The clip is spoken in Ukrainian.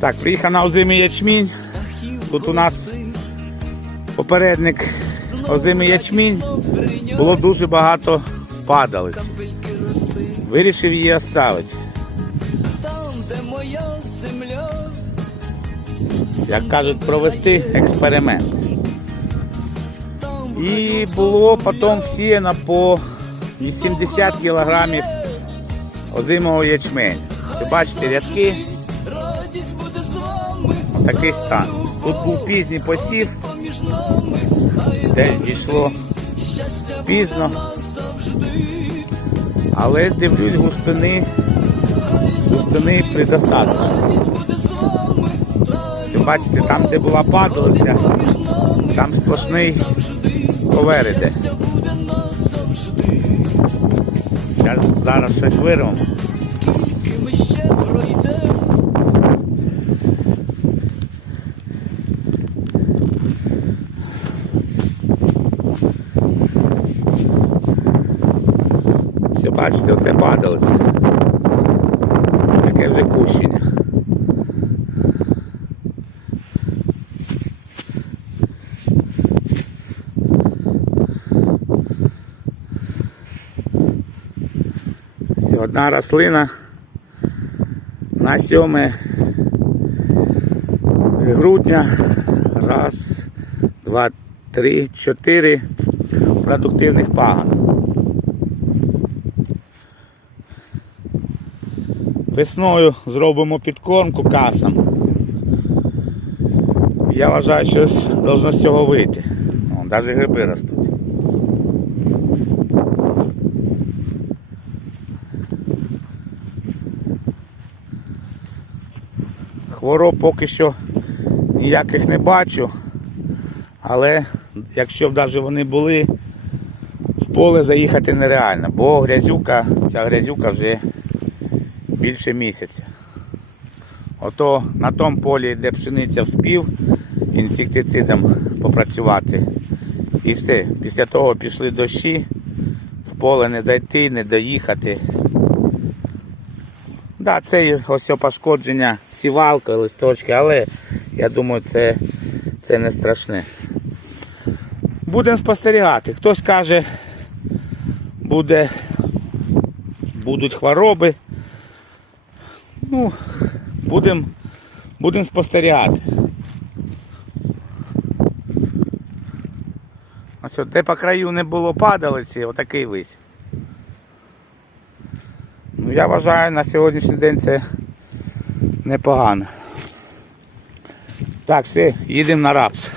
Так, приїхав на озимий ячмінь. Тут у нас попередник озимий ячмінь. Було дуже багато падалиць. Вирішив її оставити. там, де моя земля, Як кажуть, провести експеримент. І було потім всіяно по 80 кілограмів озимого ячменю. Ви бачите рядки, такий стан. Тут був пізній посів, десь дійшло пізно, але дивлюсь густини, густини предостаточно. Ви бачите, там, де була падалиця, там сплошний. Зараз, зараз щось вирвемо. Все, бачите, оце падалиця. Таке вже кущення. Одна рослина на 7 грудня. Раз, два, три, чотири продуктивних пагон. Весною зробимо підкормку касам. Я вважаю, що должно з цього вийти. Вон, навіть гриби ростуть. Хвороб поки що ніяких не бачу, але якщо б навіть вони були, в поле заїхати нереально, бо грязюка, ця грязюка вже більше місяця. Ото на тому полі, де пшениця вспів, інсектицидом попрацювати. І все. Після того пішли дощі, в поле не дойти, не доїхати. Да, це ось пошкодження сівалки, листочки, але я думаю, це, це не страшне. Будемо спостерігати. Хтось каже, буде, будуть хвороби. Ну, будемо будем спостерігати. Ось от, де по краю не було падалиці, отакий вись. Ну, я вважаю, на сьогоднішній день це непогано. Так, все, їдемо на рапс.